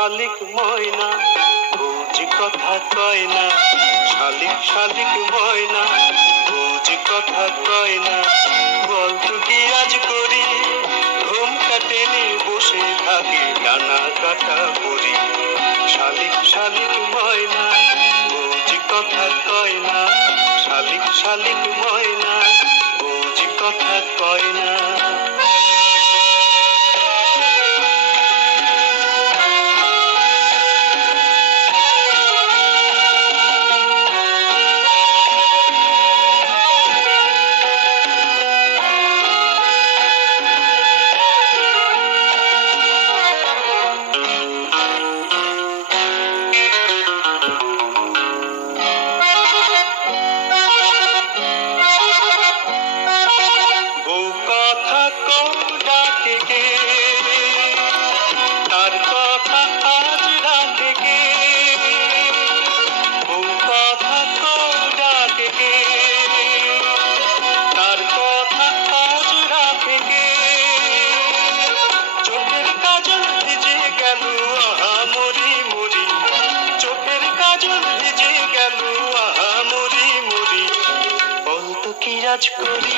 শালিক ময়না বৌজি কথা কয় না, শালিক শালিক ময়না বৌজি কথা কয় না। বলতো কি আজ করি, ঘুম কাটেনি বসে থাকি ডানা কাটা পড়ি। শালিক শালিক ময়না বৌজি কথা কয় না, শালিক শালিক ময়না বৌজি কথা কয় না। আজ করি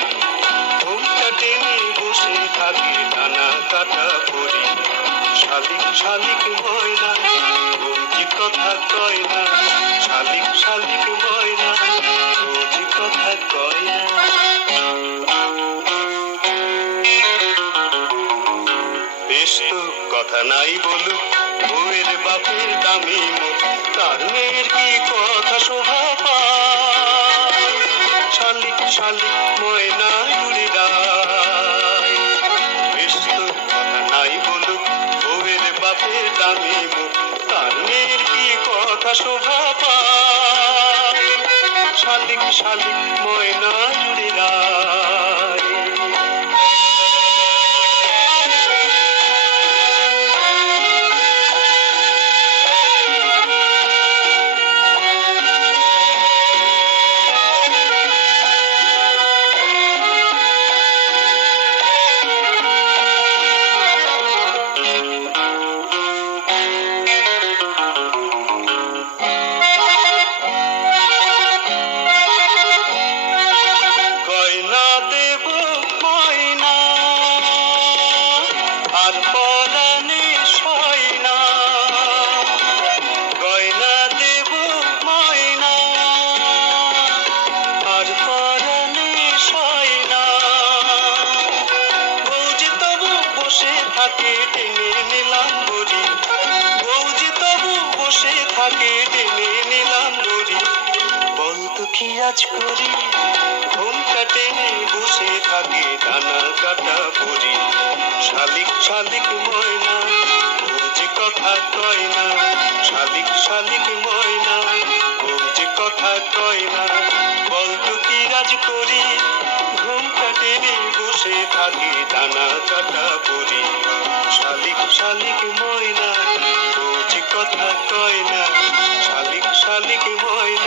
ঘুম কাটেনি বসে থাকি ডানা কাটা পড়ি। শালিক শালিক ময়না বৌজি কথা কয় না, শালিক শালিক ময়না বৌজি কথা কয় না। বেশ তো কথা নাই বলুক বউয়ের বাপের দামি মুখ, তার মেয়ের কি কথা শোভা পায়। শালিক শালিক ময়না উড়ে যায়, বেশ তো কথা নাই বলুক বউয়ের বাপের দামি মুখ, তার মেয়ের কি কথা শোভা পায়। শালিক শালিক ময়না উড়ে যায়। কি আজ করি ঘুম কাটেনি বসে থাকি ডানা কাটা পড়ি। শালিক শালিক ময়না বৌজি কথা কয় না, শালিক শালিক ময়না বৌজি কথা কয় না। বলতো কি আজ করি ঘুম কাটেনি বসে থাকি ডানা কাটা পড়ি। শালিক শালিক ময়না বৌজি কথা কয় না, শালিক শালিক ময়না